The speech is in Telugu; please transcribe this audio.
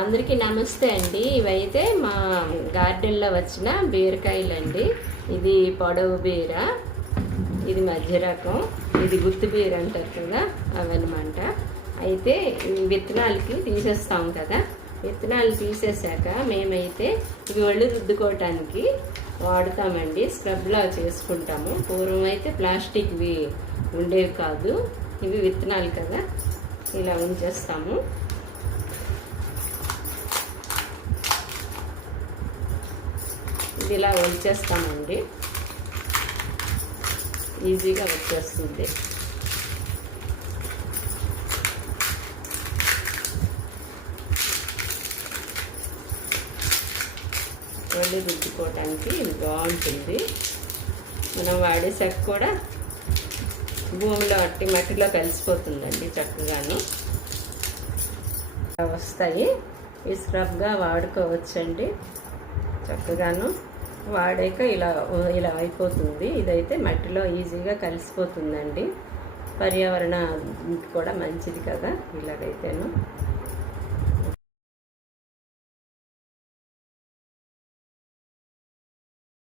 అందరికీ నమస్తే అండి. ఇవైతే మా గార్డెన్లో వచ్చిన బీరకాయలండి. ఇది పొడవు బీర, ఇది మధ్య రకం, ఇది గుత్తి బీర అంటారు కదా, అవన్నమాట. అయితే విత్తనాలకి తీసేస్తాం కదా, విత్తనాలు తీసేసాక మేమైతే ఇవి ఒళ్ళు రుద్దుకోవటానికి వాడుతామండి. స్క్రబ్లా చేసుకుంటాము. పూర్వం అయితే ప్లాస్టిక్వి ఉండేవి కాదు, ఇవి విత్తనాలు కదా, ఇలా ఉంచేస్తాము. ఇది ఇలా వచ్చేస్తామండి, ఈజీగా వచ్చేస్తుంది. ఒళ్ళు రుద్దుకోవడానికి ఇది బాగుంటుంది. మనం వాడేసాక కూడా భూమిలో మట్టిలో కలిసిపోతుందండి చక్కగాను. వస్తాయి, ఈ స్క్రబ్గా వాడుకోవచ్చండి. చక్కగాను వాడాక ఇలా అయిపోతుంది. ఇదైతే మట్టిలో ఈజీగా కలిసిపోతుందండి. పర్యావరణ కూడా మంచిది కదా ఇలాగైతేను.